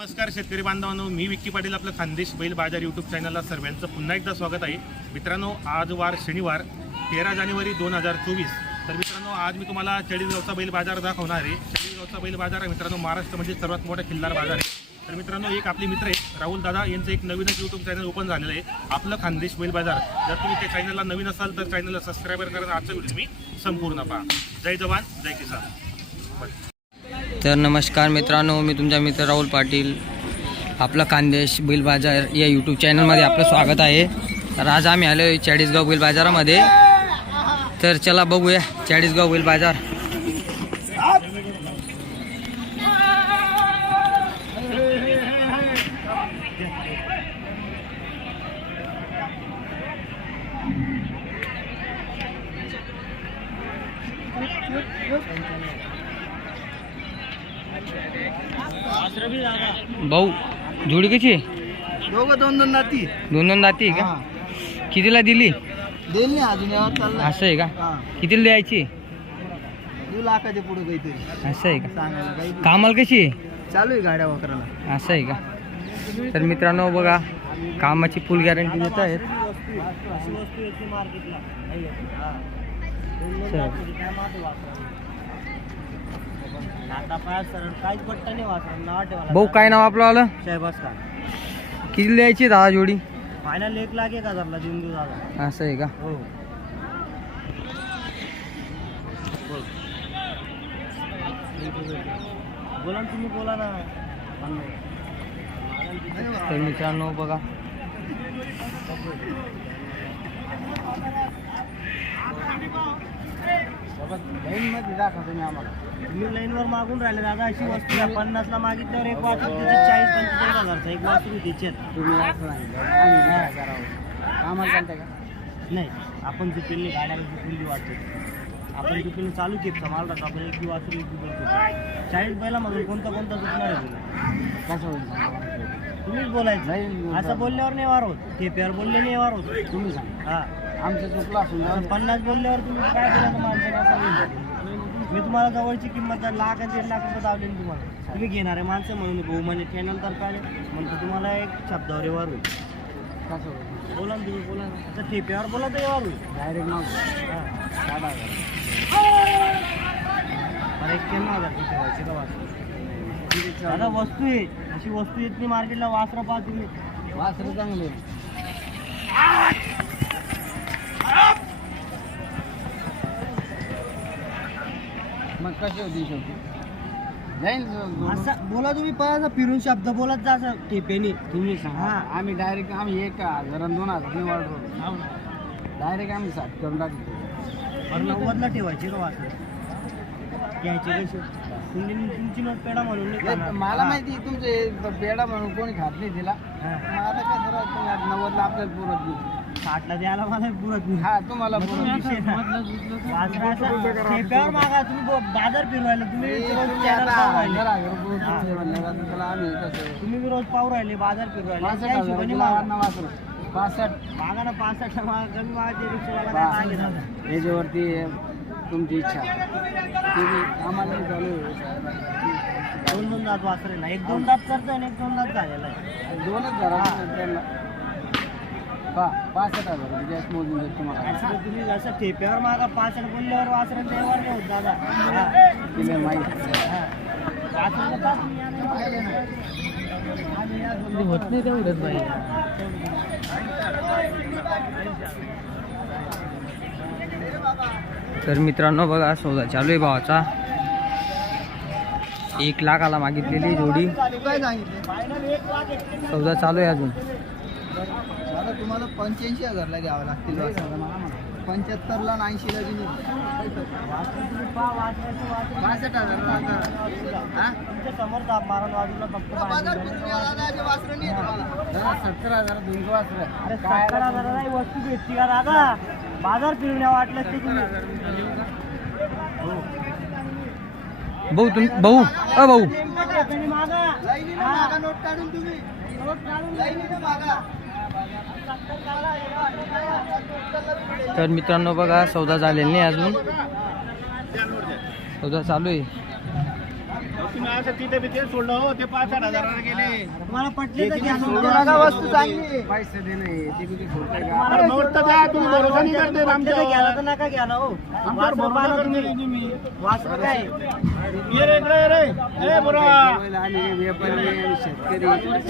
नमस्कार शेतकरी बांधवांनो मी विक्की पाटील आपलं खानदेश बैल बाजार यूट्यूब चॅनलला सर्वांचं पुन्हा एकदा स्वागत आहे. मित्रांनो आज वार शनिवार तेरा जानेवारी दोन हजार चोवीस. तर मित्रांनो आज मी तुम्हाला चाळीसगावचा बैल बाजार दाखवणार आहे. चाळीसगावचा बैल बाजार मित्रांनो महाराष्ट्रामध्ये सर्वात मोठा खिल्लार बाजार आहे. तर मित्रांनो एक आपले मित्र आहेत राहुल दादा यांचं एक नवीनच यूट्यूब चॅनल ओपन झालेलं आहे आपलं खानदेश बैल बाजार. जर तुम्ही त्या चॅनलला नवीन असाल तर चॅनलला सबस्क्राईबर करा आजचा व्हिडिओ तुम्ही संपूर्ण पहा. जय जवान जय किसान. तर नमस्कार मित्रांनो मी तुमचा मित्र राहुल पाटील. आपलं खानदेश बैल बाजार या यूट्यूब चॅनलमध्ये आपलं स्वागत आहे. तर आज आम्ही आलो आहे चाळीसगाव बैल बाजारामध्ये. तर चला बघूया चाळीसगाव बैल बाजार. भाऊ जोडी कशी दोघं दोन दोन नाती. दोन दोन दाती. का? कितीला दिली? देईल अजून यावर असं आहे का? कितीला द्यायची? देऊ लाखाच्या पुढे काहीतरी. असं आहे का? सांगायला काही कामाला कशी आहे? चालू आहे गाड्या वकराला असं आहे का? तर मित्रांनो बघा कामाची फुल गॅरंटी देत आहेत. काहीच पट्टा नाही वाचणार नाव ठेवा भाऊ काय नाव आपलं आलं? शहबाज का किती द्यायची दहा जोडी? फायनल एक लाख एक हजारला देऊन देऊ दादा. असं आहे का? हो. बोला ना तुम्ही बोला ना. तर मित्रांनो बघा. तुम्ही लाईनवर मागून राहिले दादा अशी वस्तू आहे पन्नासला मागितल्यावर एक वाचून तिची चाळीस पंचेचाळीस हजारचा एक वाचून तिच्यात तुम्ही आम्हाला चालतंय का? नाही आपण चुकीली गाड्याला चुकीली वाचतो. आपण चुकीली चालू केपचा माल टाकतो आपण एक वाचून एक करतो. चाळीस बैलामधून कोणता कोणता चुकणार आहे कसं होईल तुम्हीच बोलायचं. असं बोलल्यावर नाही वार होत. ठेप्यावर बोलले नाही वार होत. तुम्ही सांग. हा. आमचं चुकलं असून पन्नास बोलल्यावर तुम्ही काय बोलायचं माणसाने असं मी तुम्हाला जवळची किंमत आहे, लाख आणि दीड लाख रुपये दावलेली तुम्हाला. तुम्ही घेणारे माणसं म्हणून भाऊ म्हणजे चॅनल तर काय म्हणतो तुम्हाला एक शब्दावर व्यवहार होईल. कसं बोला ना तुम्ही बोला ना. ठेप्यावर बोला तर व्यवहार होईल. डायरेक्ट नाव मला एक्क्याण्णव हजार रुपये ठेवायचे का वासरू वस्तू आहे. अशी वस्तू येत नाही मार्केटला वासरं पाहा तुम्ही वासरं चांगले मग कशी होती शेवटी? असं बोला तुम्ही पण फिरून शब्द बोलत जा असं टिपेनी. तुम्ही सांगा. आम्ही डायरेक्ट आम्ही एक हजार आणि दोन हजार वाढवतो डायरेक्ट आम्ही साठ करून टाकतो. नव्वदला ठेवायचे का वाचलं? घ्यायचे तुम्ही तुमची नोट पेडा म्हणून नाही खाणार. मला हा. माहिती तुमचे पेडा म्हणून कोणी खात नाही तिला. हा. मला कसं राहतं? नव्वदला आपल्याला पुरत नाही. साठला द्यायला मला पुरत नाही हा तुम्हाला मागा तुम्ही ब- बाजार फिरवायला तुम्ही ते रोज पाहू राहिले. तुम्ही बी रोज पाहू राहिले बाजार फिरवायला. पासष्ट त्या हिशोबाने मागा. पासष्ट. ना पासष्ट मागा कमी मागायचे रिक्षावाला काय मागे. याच्यावरती तुमची इच्छा. ते बी आम्हाला चालू आहे साहेब. दोन दोन दात वासरे ना एक दोन दात करतोय आणि एक दोन दात झालेला आहे. दोनच त्यांना. पा पासष्ट हजार रुपये जास्त मोजून देत तुम्हाला. असं तुम्ही जसं ठेप्यावर मागा पासष्ट बोलल्यावर वासरांचा व्यवहार नाही होत दादा माहिती नाही. तेवढंच बाई तर मित्रांनो बघा सौदा चालू आहे भावाचा. एक लाखाला मागितलेली जोडी. सौदा चालू आहे अजून. मला तुम्हाला पंच्याऐंशी हजारला घ्यावं लागतील पंच्याहत्तरला आणि ऐंशीला दिली तुम्ही. पासष्ट हजारला हा? सत्तर हजार दोनशे वासरं. अरे सत्तर हजाराला ही वस्तू भेटती का दादा? बाजार फिरण्या वाटलं ते तुम्ही. भाऊ तुम भाऊ अ भाऊ. नोट काढून तुम्ही. नोट काढून मागा. तर मित्रांनो बघा सौदा झालेला नाही अजून. सौदा चालू आहे. तुम्ही असं तिथे बी ते सोडलं हो ते पाच आठ हजाराला गेले. तुम्हाला पटले तर घ्या सोडू नका वस्तू चांगली. अरे नोट तर द्या तुम्ही भरोसा नाही करते पटले तर घ्यायला आमच्यावर. तर नका घ्या ना हो. वासरं तुम्ही. वासरं काय? ये रे इकडे ये रे. ए बरोबर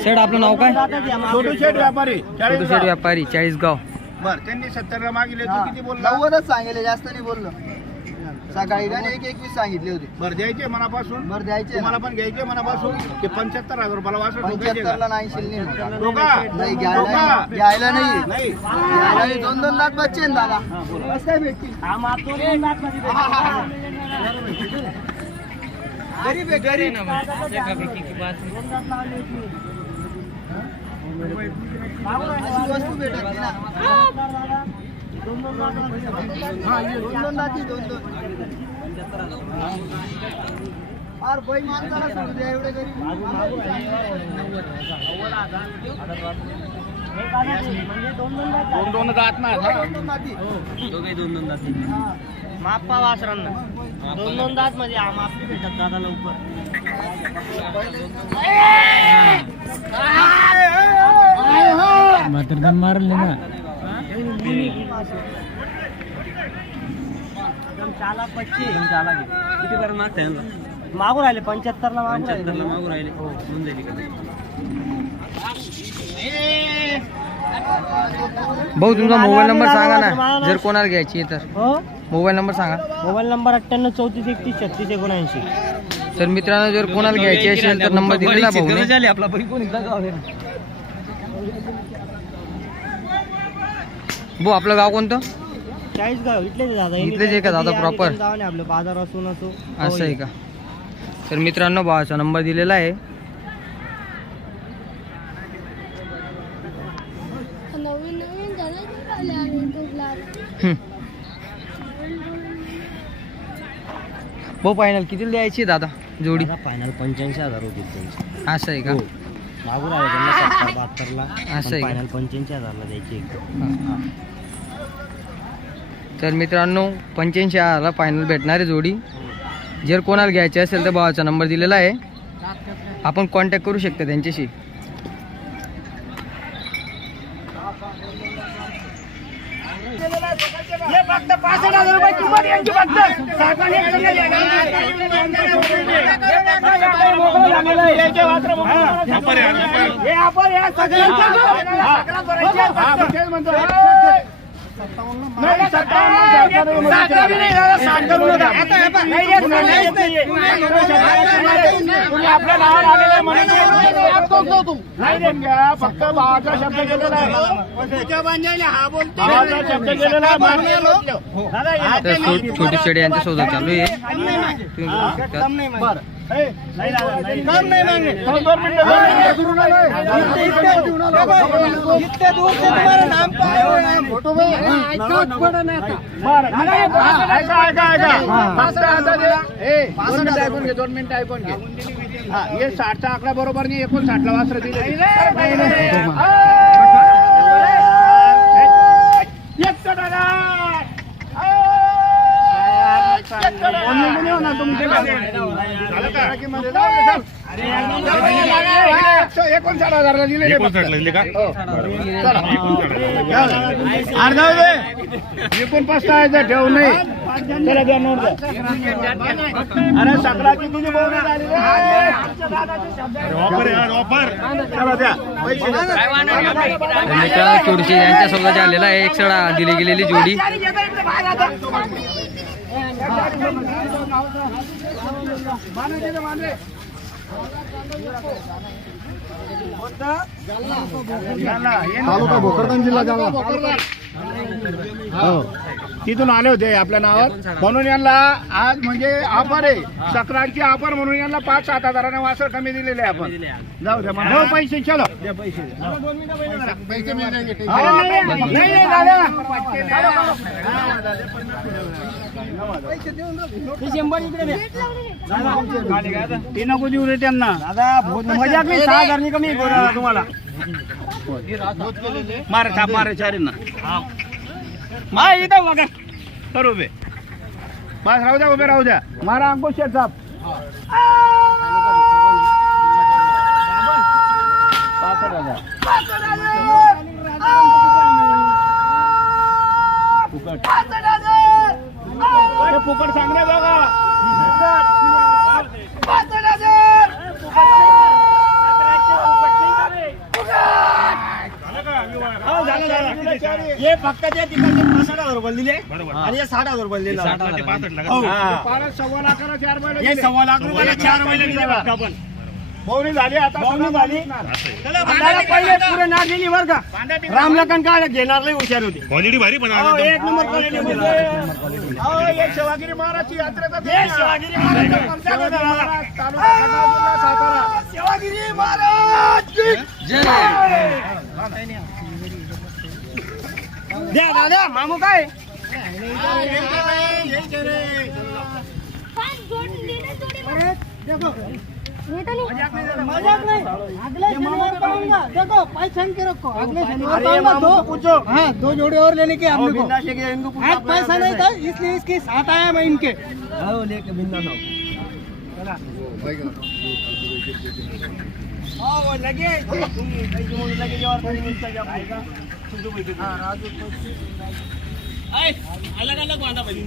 शेड आपलं नाव काय? जातात या मागे. छोटू शेठ व्यापारी छोटू चाळीस व्यापारी चाळीसगाव. बर त्यांनी सत्तरला मागितले हा, तू किती बोलला? नव्वदच सांगितले जास्त नाही बोललो. सकाळी का एक एकवीस सांगितले होते. बर द्यायचे मनापासून? बरं द्यायचे तुम्हाला पण घ्यायचे मनापासून? ते पंच्याहत्तर हजार रुपयाला वासर ठोकायचे पंच्याहत्तर ला का? नाही शिल्ली नाही. ठोका. घ्यायला ठोका. घ्यायला नाही. नाही. घ्यायला नाही. दोन दोन लाख बच्चे ना दादा. कसं काय भेटतील? हा माप दोन दोन लाखमध्ये भेटेल. गरीब आहे गरीब. अशी. वस्तू भेटत नाही ना. दोन दोन. हा, अरे बाई माणसाला सोडू द्या एवढे गरीब म्हणजे जात ना दोन दोन. हा. माप पा वासरांना दोन दोन दात माप भेटत दादा लवकर एकदम चाला पच्ची किती पर्यंत मागताय मागून राहिले पंच्याहत्तर ला मागून राहिले. हो. भाऊ तुमचा मोबाईल नंबर सांगा ना. जर कोणाला घ्यायची आहे तर. हो? मोबाईल नंबर सांगा. मोबाईल नंबर अठ्ठ्याण्णव चौतीस एकतीस छत्तीस एकोणऐंशी. तर मित्रांनो जर कोणाला घ्यायची असेल तर नंबर दिलेला भाऊ आपला भाऊ आपलं गाव कोणतं? चाळीस गाव इथलेच दादा. इथलेच आहे का दादा? गाव नाही आपलं. बाजार असून असो असं आहे का? तर मित्रांनो भावाचा नंबर दिलेला आहे. नवीन नवीन झालं की आले आहे युट्यूबला हं. भाऊ फायनल किती द्यायची दादा जोडी? फायनल पंच्याऐंशी हजार होती त्यांची. असं आहे का? मागून आले त्यांना सत्तर बहात्तरला. असं आहे का? फायनल पंच्याऐंशी हजारला द्यायची एकदम हां. तर मित्रांनो पंच्याऐंशी हजारला फायनल भेटणार आहे जोडी. जर कोणाला घ्यायची असेल तर भावाचा नंबर दिलेला आहे. आपण कॉन्टॅक्ट करू शकता त्यांच्याशी. हे फक्त पासष्ट हजार रुपये किंमत यांची फक्त. हे आपण या सगळ्यांचं हा, आपल्या नावावर आलेले म्हणून? फक्त भावाचा शब्द गेलेला आहे. भावाचा शब्द गेलेला आहे हे छोटी शेडी यांचा सौदा चालू आहे नाही ऐका, ऐका, ऐका. फक्त आता ऐकून घे, दोन मिनिटं ऐकून घे. हा, हे साठचा आकडा बरोबर नाही एकोणसाठला वासर दिले नाही, नाही, नाही. एकटं दादा. दोन मिनिटं नाही होणार तुमचे झालं का? एकशे फक्त. एकोणसाठला दिले का? हो. चला. अर्धा दे. एकूण पस्तायचं ठेव नाही चला द्या नोट द्या. अरे सकलाची तुझी बोल झाली रे. ऑफर आहे ऑफर. चला द्या. पैसे द्या. तर मित्रांनो थोडीशी यांच्या झालेला आहे. एक सडा दिली गेलेली जोडी. तालुका भोकरदन जिल्हा जालना हो तिथून आले होते आपल्या नावावर. म्हणून यांना आज म्हणजे ऑफर आहे. सक्रांची ऑफर म्हणून यांना पाच सात हजाराने वासर कमी दिलेले आहे आपण. जाऊ द्या मला. हो, पैसे चलो. द्या पैसे. द्या. नाही, नाही, नाही, दादा. ते नको देऊ रे त्यांना. मजाक नाही सहा हजार कमी करू तुम्हाला मारे थाप मारे चारींना. मा इथं बघा करू बे बस राहू द्या उभे राहू द्या मारा अंकुश शेठ साहेब हे फक्त ते तिकडचे पासष्ट हजार रुपये दिले आणि हे साठ हजार रुपये दिले. साठ ते पासष्ट लाख हो. परत सव्वा लाखाला चार बैल हे दिले. सव्वा लाख रुपयाला चार महिने दिले फक्त आपण बोवणी झाली आता बोवणी सगळं झाली. दिसणार. आपल्याला पहिले पुरे नाक दिली बरं का. रामलखन काय घेणार लई हुशार होते. क्वालिटी भारी पण हो, एक नंबर क्वालिटी होती. अहो, हे शिवागिरी महाराजची यात्रेचा हे शिवागिरी महाराजचा पंचांग होता बघा. तालुका खटाव, जिल्हा सातारा. शिवागिरी महाराज की द्या दादा मामू काय पाच जोड लिटर जोडी मजाक नाही अगले शनिवार को आऊंगा देखो पैसा के रखो अगले शनिवार को अरे आऊंगा मामू दो को पूछो हाँ दो जोड़े और लेने के हम और लोग को बिंदास लेके इनको पूछो आज अपना पैसा नहीं था इसलिए इसके साथ आया मैं इनके आओ लेके बिंदास आओ आओ वो लगे तुम कहीं तुम लगे और अलग अलग बांधा भाई